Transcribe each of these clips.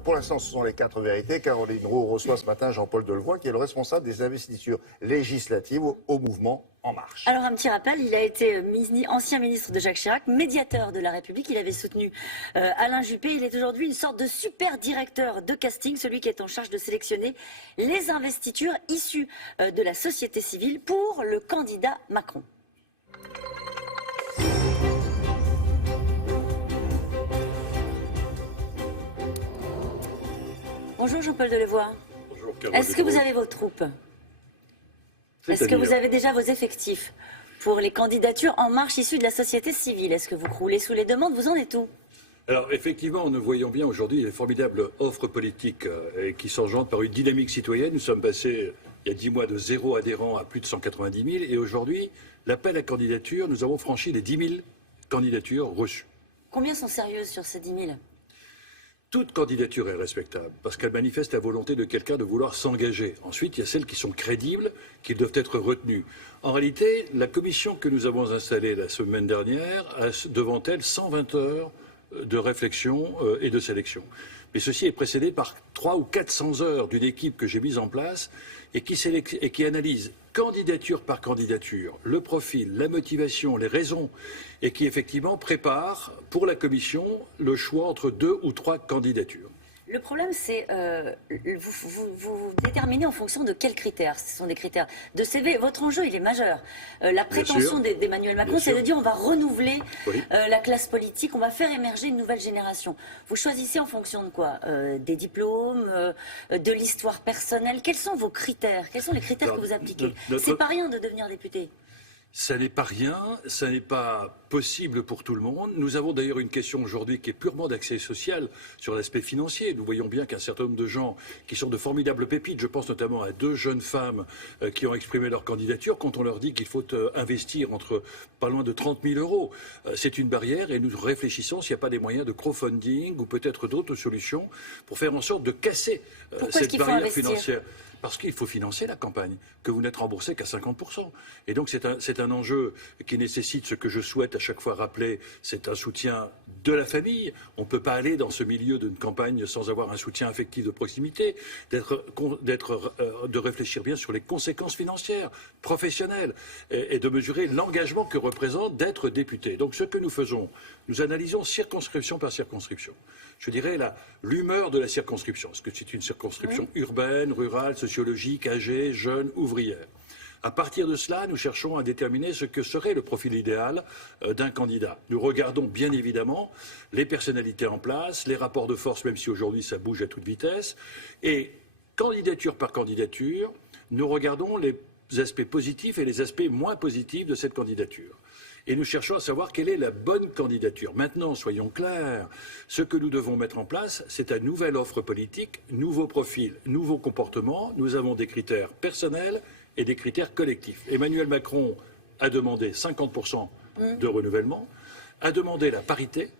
Pour l'instant, ce sont les 4 vérités. Caroline Roux reçoit ce matin Jean-Paul Delevoye, qui est le responsable des investitures législatives au mouvement En Marche. Alors un petit rappel, il a été ancien ministre de Jacques Chirac, médiateur de la République. Il avait soutenu Alain Juppé. Il est aujourd'hui une sorte de super directeur de casting, celui qui est en charge de sélectionner les investitures issues de la société civile pour le candidat Macron. Bonjour Jean-Paul Delevoye. Bonjour Caroline. Est-ce que vous avez vos troupes? Est-ce que vous avez déjà vos effectifs pour les candidatures En Marche issues de la société civile? Est-ce que vous croulez sous les demandes? Vous en êtes où? Alors effectivement, nous voyons bien aujourd'hui les formidables offres politiques qui s'engendrent par une dynamique citoyenne. Nous sommes passés il y a 10 mois de 0 adhérents à plus de 190 000 et aujourd'hui, l'appel à candidature, nous avons franchi les 10 000 candidatures reçues. Combien sont sérieuses sur ces 10 000? Toute candidature est respectable parce qu'elle manifeste la volonté de quelqu'un de vouloir s'engager. Ensuite, il y a celles qui sont crédibles, qui doivent être retenues. En réalité, la commission que nous avons installée la semaine dernière a devant elle 120 heures de réflexion et de sélection. Mais ceci est précédé par 300 ou 400 heures d'une équipe que j'ai mise en place et qui analyse candidature par candidature, le profil, la motivation, les raisons, et qui effectivement prépare pour la commission le choix entre 2 ou 3 candidatures. Le problème, c'est vous déterminez en fonction de quels critères? Ce sont des critères de CV. Votre enjeu, il est majeur. La prétention d'Emmanuel Macron, c'est de dire on va renouveler la classe politique, on va faire émerger une nouvelle génération. Vous choisissez en fonction de quoi? Des diplômes, de l'histoire personnelle? Quels sont vos critères? Quels sont les critères que vous appliquez? C'est pas rien de devenir député. Ça n'est pas rien, ça n'est pas possible pour tout le monde. Nous avons d'ailleurs une question aujourd'hui qui est purement d'accès social sur l'aspect financier. Nous voyons bien qu'un certain nombre de gens qui sont de formidables pépites, je pense notamment à 2 jeunes femmes qui ont exprimé leur candidature, quand on leur dit qu'il faut investir entre pas loin de 30 000 euros, c'est une barrière et nous réfléchissons s'il n'y a pas des moyens de crowdfunding ou peut-être d'autres solutions pour faire en sorte de casser cette barrière financière. Parce qu'il faut financer la campagne, que vous n'êtes remboursé qu'à 50%. Et donc c'est un enjeu qui nécessite ce que je souhaite à chaque fois rappeler, c'est un soutien de la famille. On ne peut pas aller dans ce milieu d'une campagne sans avoir un soutien affectif de proximité, de réfléchir bien sur les conséquences financières, professionnelles, et de mesurer l'engagement que représente d'être député. Donc ce que nous faisons, nous analysons circonscription par circonscription. Je dirais l'humeur de la circonscription. Est-ce que c'est une circonscription urbaine, rurale, sociologique, âgée, jeune, ouvrière? À partir de cela, nous cherchons à déterminer ce que serait le profil idéal d'un candidat. Nous regardons bien évidemment les personnalités en place, les rapports de force, même si aujourd'hui ça bouge à toute vitesse. Et candidature par candidature, nous regardons les aspects positifs et les aspects moins positifs de cette candidature. Et nous cherchons à savoir quelle est la bonne candidature. Maintenant, soyons clairs, ce que nous devons mettre en place, c'est une nouvelle offre politique, nouveaux profils, nouveaux comportements. Nous avons des critères personnels et des critères collectifs. Emmanuel Macron a demandé 50% de renouvellement, a demandé la parité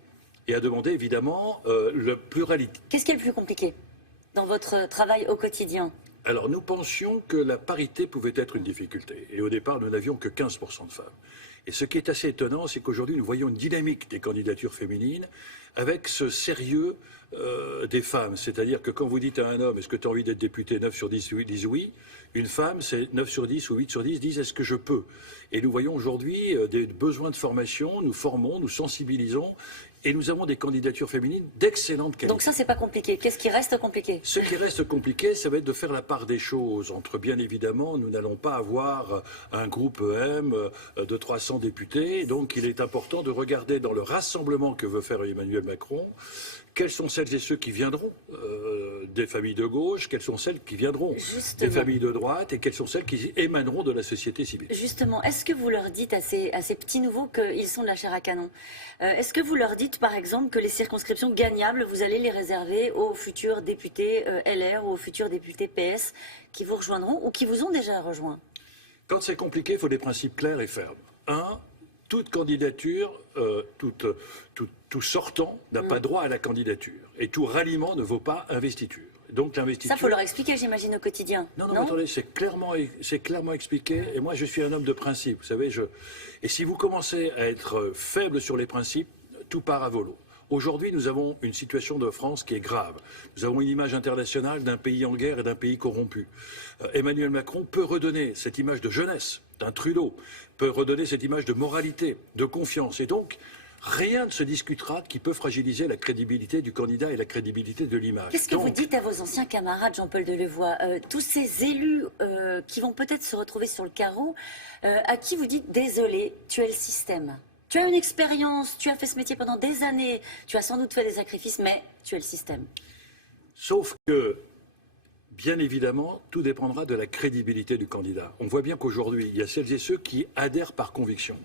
et a demandé évidemment le pluralité. Qu'est-ce qui est le plus compliqué dans votre travail au quotidien? Alors nous pensions que la parité pouvait être une difficulté. Et au départ, nous n'avions que 15% de femmes. Et ce qui est assez étonnant, c'est qu'aujourd'hui, nous voyons une dynamique des candidatures féminines avec ce sérieux des femmes. C'est-à-dire que quand vous dites à un homme, est-ce que tu as envie d'être député, 9 sur 10 disent oui. Une femme, c'est 9 sur 10 ou 8 sur 10 disent est-ce que je peux. Et nous voyons aujourd'hui des besoins de formation, nous formons, nous sensibilisons. Et nous avons des candidatures féminines d'excellente qualité. Donc ça, c'est pas compliqué. Qu'est-ce qui reste compliqué? Ce qui reste compliqué, ça va être de faire la part des choses. Entre, bien évidemment, nous n'allons pas avoir un groupe EM de 300 députés. Donc il est important de regarder dans le rassemblement que veut faire Emmanuel Macron, quelles sont celles et ceux qui viendront des familles de gauche, quelles sont celles qui viendront des familles de droite et quelles sont celles qui émaneront de la société civile. Justement, est-ce que vous leur dites à ces petits nouveaux qu'ils sont de la chair à canon? Est-ce que vous leur dites, par exemple, que les circonscriptions gagnables, vous allez les réserver aux futurs députés LR ou aux futurs députés PS qui vous rejoindront ou qui vous ont déjà rejoint? Quand c'est compliqué, il faut des principes clairs et fermes. Toute candidature, tout sortant n'a pas droit à la candidature. Et tout ralliement ne vaut pas investiture. Donc l'investiture... Ça, il faut leur expliquer, j'imagine, au quotidien. Non, attendez, c'est clairement expliqué. Et moi, je suis un homme de principe, vous savez. Et si vous commencez à être faible sur les principes, tout part à volo. Aujourd'hui, nous avons une situation de France qui est grave. Nous avons une image internationale d'un pays en guerre et d'un pays corrompu. Emmanuel Macron peut redonner cette image de jeunesse d'un Trudeau, peut redonner cette image de moralité, de confiance. Et donc, rien ne se discutera qui peut fragiliser la crédibilité du candidat et la crédibilité de l'image. Qu'est-ce que vous dites à vos anciens camarades, Jean-Paul Delevoye, tous ces élus qui vont peut-être se retrouver sur le carreau, à qui vous dites « désolé, tu es le système ». Tu as une expérience, tu as fait ce métier pendant des années, tu as sans doute fait des sacrifices, mais tu es le système. Sauf que, bien évidemment, tout dépendra de la crédibilité du candidat. On voit bien qu'aujourd'hui, il y a celles et ceux qui adhèrent par conviction.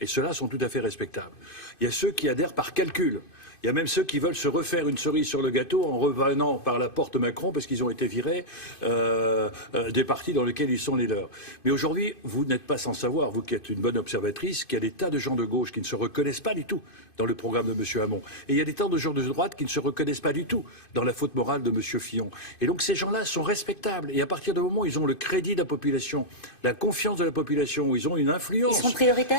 Et ceux-là sont tout à fait respectables. Il y a ceux qui adhèrent par calcul. Il y a même ceux qui veulent se refaire une cerise sur le gâteau en revenant par la porte Macron parce qu'ils ont été virés des partis dans lesquels ils sont les leurs. Mais aujourd'hui, vous n'êtes pas sans savoir, vous qui êtes une bonne observatrice, qu'il y a des tas de gens de gauche qui ne se reconnaissent pas du tout dans le programme de M. Hamon. Et il y a des tas de gens de droite qui ne se reconnaissent pas du tout dans la faute morale de M. Fillon. Et donc ces gens-là sont respectables. Et à partir du moment où ils ont le crédit de la population, la confiance de la population, où ils ont une influence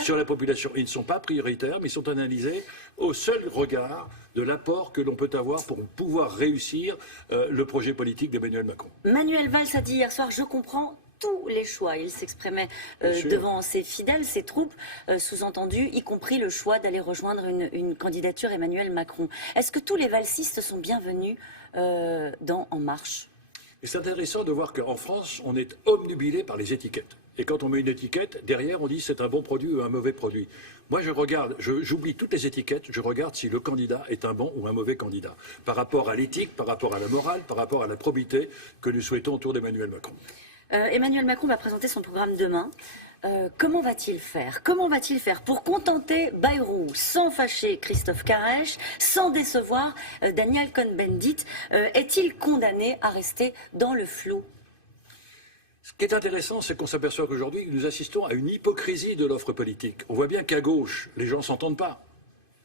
sur la population, ils ne sont pas prioritaires, mais ils sont analysés au seul regard de l'apport que l'on peut avoir pour pouvoir réussir le projet politique d'Emmanuel Macron. Manuel Valls a dit hier soir, je comprends tous les choix. Il s'exprimait devant ses fidèles, ses troupes, sous-entendu, y compris le choix d'aller rejoindre une candidature Emmanuel Macron. Est-ce que tous les valsistes sont bienvenus dans En Marche ? Et c'est intéressant de voir qu'en France, on est obnubilé par les étiquettes. Et quand on met une étiquette, derrière, on dit c'est un bon produit ou un mauvais produit. Moi, je regarde, j'oublie toutes les étiquettes, je regarde si le candidat est un bon ou un mauvais candidat. Par rapport à l'éthique, par rapport à la morale, par rapport à la probité que nous souhaitons autour d'Emmanuel Macron. Emmanuel Macron va présenter son programme demain. Comment va-t-il faire ? Comment va-t-il faire pour contenter Bayrou, sans fâcher Christophe Caresche, sans décevoir Daniel Cohn-Bendit ? Est-il condamné à rester dans le flou ? Ce qui est intéressant, c'est qu'on s'aperçoit qu'aujourd'hui, nous assistons à une hypocrisie de l'offre politique. On voit bien qu'à gauche, les gens ne s'entendent pas.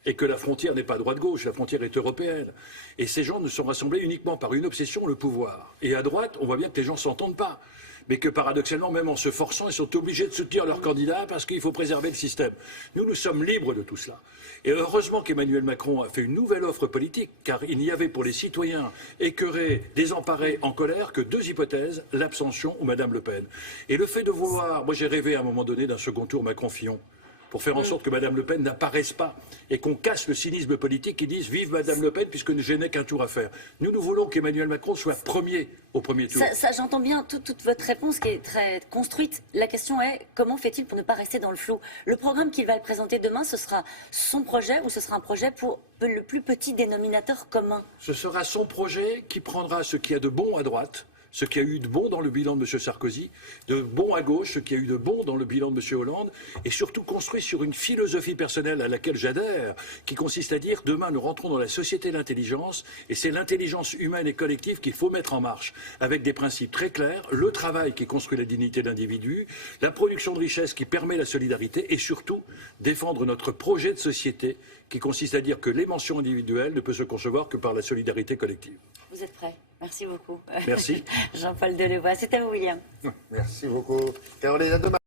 Et que la frontière n'est pas droite-gauche, la frontière est européenne. Et ces gens ne sont rassemblés uniquement par une obsession, le pouvoir. Et à droite, on voit bien que les gens ne s'entendent pas. Mais que paradoxalement, même en se forçant, ils sont obligés de soutenir leur candidat parce qu'il faut préserver le système. Nous sommes libres de tout cela. Et heureusement qu'Emmanuel Macron a fait une nouvelle offre politique, car il n'y avait pour les citoyens écœurés, désemparés, en colère, que deux hypothèses, l'abstention ou Madame Le Pen. Et le fait de vouloir, moi j'ai rêvé à un moment donné d'un second tour Macron-Fillon, pour faire en sorte que Mme Le Pen n'apparaisse pas et qu'on casse le cynisme politique qui disent « Vive Mme Le Pen » puisque je n'ai qu'un tour à faire. Nous voulons qu'Emmanuel Macron soit premier au premier tour. Ça j'entends bien toute votre réponse qui est très construite. La question est comment fait-il pour ne pas rester dans le flou ? Le programme qu'il va présenter demain, ce sera son projet ou ce sera un projet pour le plus petit dénominateur commun ? Ce sera son projet qui prendra ce qu'il y a de bon à droite, ce qui a eu de bon dans le bilan de M. Sarkozy, de bon à gauche, ce qui a eu de bon dans le bilan de M. Hollande, et surtout construit sur une philosophie personnelle à laquelle j'adhère, qui consiste à dire demain nous rentrons dans la société de l'intelligence, et c'est l'intelligence humaine et collective qu'il faut mettre en marche, avec des principes très clairs, le travail qui construit la dignité de l'individu, la production de richesse qui permet la solidarité, et surtout défendre notre projet de société qui consiste à dire que l'émotion individuelle ne peut se concevoir que par la solidarité collective. Vous êtes prêts ? Merci beaucoup. Merci. Jean-Paul Delevoye. C'est à vous, William. Merci beaucoup. Caroline, à demain.